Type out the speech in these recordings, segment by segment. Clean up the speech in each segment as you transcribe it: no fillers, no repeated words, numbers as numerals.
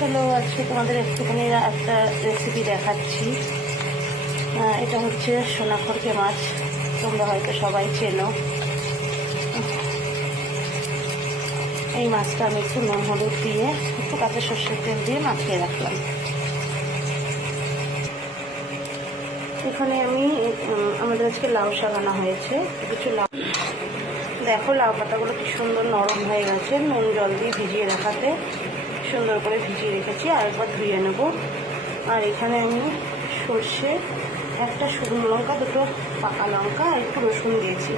চলো আজকে তোমাদের একটুখানি একটা রেসিপি দেখাচ্ছি। এটা হচ্ছে সোনাখড়কে মাছ, তোমরা হয়তো সবাই চেনো। এই মাছটা আমি একটু নুন হলুদ দিয়ে একটু কাঁচা সর্ষের তেল দিয়ে মাখিয়ে রাখলাম। এখানে আমি আমাদের আজকে লাউ শাক আনা হয়েছে, কিছু লাউ, দেখো লাউ পাতাগুলো কি সুন্দর নরম হয়ে গেছে। নুন জল দিয়ে ভিজিয়ে রাখাতে সুন্দর করে ভিজিয়ে রেখেছি, আরেকবার ধুয়ে নেব। আর এখানে আমি সর্ষে, একটা শুকনো লঙ্কা, দুটো পাকা লঙ্কা আর একটু রসুন দিয়েছি।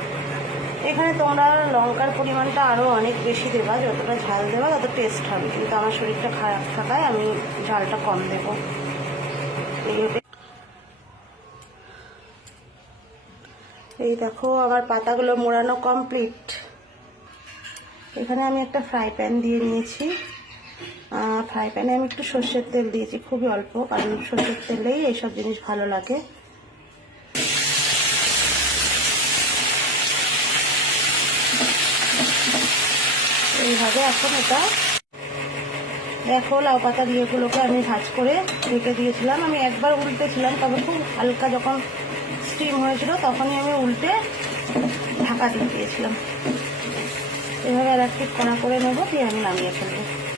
এখানে তোমরা লঙ্কার পরিমাণটা আরও অনেক বেশি দেবা, যতটা ঝাল দেবা তত টেস্ট হবে, কিন্তু আমার শরীরটা খারাপ থাকায় আমি ঝালটা কম দেব। এই দেখো আমার পাতাগুলো মোড়ানো কমপ্লিট। এখানে আমি একটা ফ্রাই প্যান দিয়ে নিয়েছি। ফ্রাই প্যানে আমি একটু সর্ষের তেল দিয়েছি, খুবই অল্প, কারণ সর্ষের তেলেই এইসব জিনিস ভালো লাগে। এইভাবে এখন এটা দেখো লাউ পাতা দিয়েগুলোকে আমি ভাজ করে রেখে দিয়েছিলাম। আমি একবার উল্টেছিলাম, তবে খুব হালকা যখন স্টিম হয়েছিল তখনই আমি উল্টে ঢাকা দিয়ে দিয়েছিলাম। এভাবে আর একটু কড়া করে নেবো, দিয়ে আমি নামিয়ে ফেলবো।